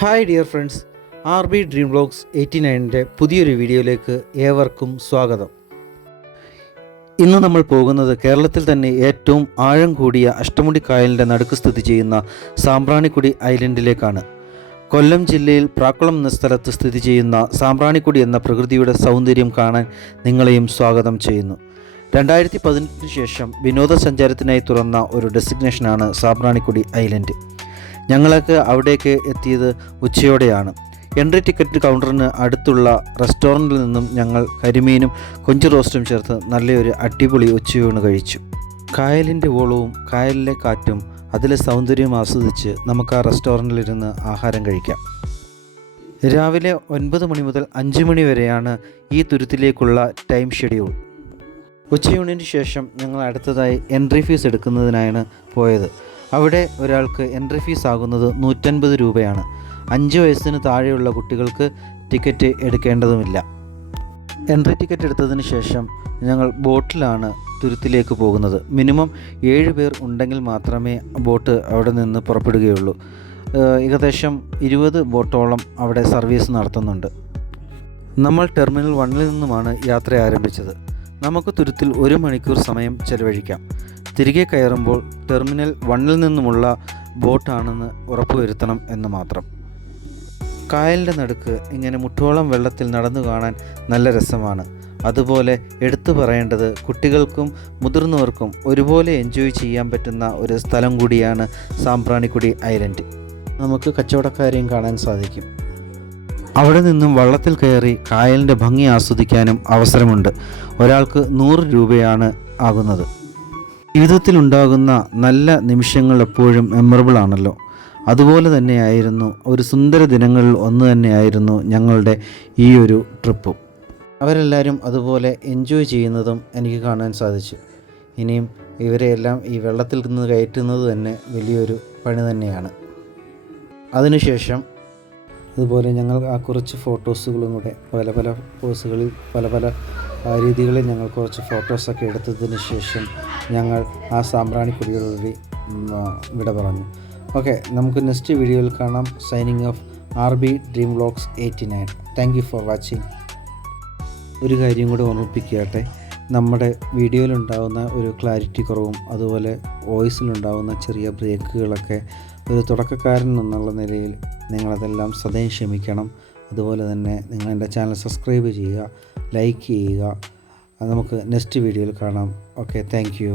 Hi dear friends, RB dream vlogs 89ൻ്റെ പുതിയൊരു വീഡിയോയിലേക്ക് ഏവർക്കും സ്വാഗതം. ഇന്ന് നമ്മൾ പോകുന്നത് കേരളത്തിൽ തന്നെ ഏറ്റവും ആഴം കൂടിയ അഷ്ടമുടി കായലിൻ്റെ നടുക്ക് സ്ഥിതി ചെയ്യുന്ന സാമ്പ്രാണിക്കുടി ഐലൻഡിലേക്കാണ്. കൊല്ലം ജില്ലയിൽ പ്രാക്കുളം എന്ന സ്ഥലത്ത് സ്ഥിതി ചെയ്യുന്ന സാമ്പ്രാണിക്കുടി എന്ന പ്രകൃതിയുടെ സൗന്ദര്യം കാണാൻ നിങ്ങളെയും സ്വാഗതം ചെയ്യുന്നു. 2018 ശേഷം വിനോദസഞ്ചാരത്തിനായി തുറന്ന ഒരു ഡെസ്റ്റിനേഷനാണ് സാമ്പ്രാണിക്കുടി ഐലൻഡ്. ഞങ്ങൾക്ക് അവിടേക്ക് എത്തിയത് ഉച്ചയോടെയാണ്. എൻട്രി ടിക്കറ്റ് കൗണ്ടറിന് അടുത്തുള്ള റെസ്റ്റോറൻറ്റിൽ നിന്നും ഞങ്ങൾ കരിമീനും കൊഞ്ച് റോസ്റ്റും ചേർത്ത് നല്ലൊരു അടിപൊളി ഉച്ചയൂണ് കഴിച്ചു. കായലിൻ്റെ ഓളവും കായലിലെ കാറ്റും അതിലെ സൗന്ദര്യവും ആസ്വദിച്ച് നമുക്ക് ആ റെസ്റ്റോറൻറ്റിലിരുന്ന് ആഹാരം കഴിക്കാം. രാവിലെ 9 മണി മുതൽ 5 മണി വരെയാണ് ഈ തുരുത്തിലേക്കുള്ള ടൈം ഷെഡ്യൂൾ. ഉച്ചയൂണിന് ശേഷം ഞങ്ങൾ അടുത്തതായി എൻട്രി ഫീസ് എടുക്കുന്നതിനാണ് പോയത്. അവിടെ ഒരാൾക്ക് എൻട്രി ഫീസ് ആകുന്നത് 150 രൂപയാണ്. 5 വയസ്സിന് താഴെയുള്ള കുട്ടികൾക്ക് ടിക്കറ്റ് എടുക്കേണ്ടതുമില്ല. എൻട്രി ടിക്കറ്റ് എടുത്തതിന് ശേഷം ഞങ്ങൾ ബോട്ടിലാണ് തുരുത്തിലേക്ക് പോകുന്നത്. മിനിമം 7 പേർ ഉണ്ടെങ്കിൽ മാത്രമേ ബോട്ട് അവിടെ നിന്ന് പുറപ്പെടുകയുള്ളൂ. ഏകദേശം 20 ബോട്ടോളം അവിടെ സർവീസ് നടത്തുന്നുണ്ട്. നമ്മൾ ടെർമിനൽ 1 നിന്നുമാണ് യാത്ര ആരംഭിച്ചത്. നമുക്ക് തുരുത്തിൽ 1 മണിക്കൂർ സമയം ചെലവഴിക്കാം. തിരികെ കയറുമ്പോൾ ടെർമിനൽ 1 നിന്നുമുള്ള ബോട്ടാണെന്ന് ഉറപ്പുവരുത്തണം എന്ന് മാത്രം. കായലിൻ്റെ നടുക്ക് ഇങ്ങനെ മുട്ടോളം വെള്ളത്തിൽ നടന്നു കാണാൻ നല്ല രസമാണ്. അതുപോലെ എടുത്തു പറയേണ്ടത് കുട്ടികൾക്കും മുതിർന്നവർക്കും ഒരുപോലെ എൻജോയ് ചെയ്യാൻ പറ്റുന്ന ഒരു സ്ഥലം കൂടിയാണ് സാമ്പ്രാണിക്കുടി ഐലൻഡ്. നമുക്ക് കച്ചവടക്കാരെയും കാണാൻ സാധിക്കും. അവിടെ നിന്നും വള്ളത്തിൽ കയറി കായലിൻ്റെ ഭംഗി ആസ്വദിക്കാനും അവസരമുണ്ട്. ഒരാൾക്ക് 100 രൂപയാണ് ആകുന്നത്. ജീവിതത്തിലുണ്ടാകുന്ന നല്ല നിമിഷങ്ങൾ എപ്പോഴും മെമ്മറബിൾ ആണല്ലോ. അതുപോലെ തന്നെയായിരുന്നു ഒരു സുന്ദര ദിനങ്ങളിൽ ഒന്ന് തന്നെയായിരുന്നു ഞങ്ങളുടെ ഈ ഒരു ട്രിപ്പും. അവരെല്ലാവരും അതുപോലെ എൻജോയ് ചെയ്യുന്നതും എനിക്ക് കാണാൻ സാധിച്ചു. ഇനിയും ഇവരെയെല്ലാം ഈ വെള്ളത്തിൽ നിന്ന് കയറ്റുന്നത് തന്നെ വലിയൊരു പണി തന്നെയാണ്. അതിനുശേഷം അതുപോലെ ഞങ്ങൾ ആ കുറച്ച് ഫോട്ടോസുകളും കൂടെ പല പോസുകളിൽ പല രീതികളിൽ ഞങ്ങൾ കുറച്ച് ഫോട്ടോസൊക്കെ എടുത്തതിന് ശേഷം ഞങ്ങൾ ആ സാമ്പ്രാണിക്കുടിയോടുകൂടി വിട പറഞ്ഞു. ഓക്കെ, നമുക്ക് നെക്സ്റ്റ് വീഡിയോയിൽ കാണാം. Signing off RB dream vlogs 89. Thank you for watching. ഒരു കാര്യം കൂടെ ഓർമ്മിപ്പിക്കട്ടെ, നമ്മുടെ വീഡിയോയിലുണ്ടാകുന്ന ഒരു ക്ലാരിറ്റി കുറവും അതുപോലെ വോയിസിലുണ്ടാകുന്ന ചെറിയ ബ്രേക്കുകളൊക്കെ ഒരു തുടക്കക്കാരൻ എന്നുള്ള നിലയിൽ നിങ്ങളതെല്ലാം സദയം ക്ഷമിക്കണം. അതുപോലെ തന്നെ നിങ്ങൾ എൻ്റെ ചാനൽ സബ്സ്ക്രൈബ് ചെയ്യുക, ലൈക്ക് ചെയ്യുക. നമുക്ക് നെക്സ്റ്റ് വീഡിയോയിൽ കാണാം. Okay, thank you.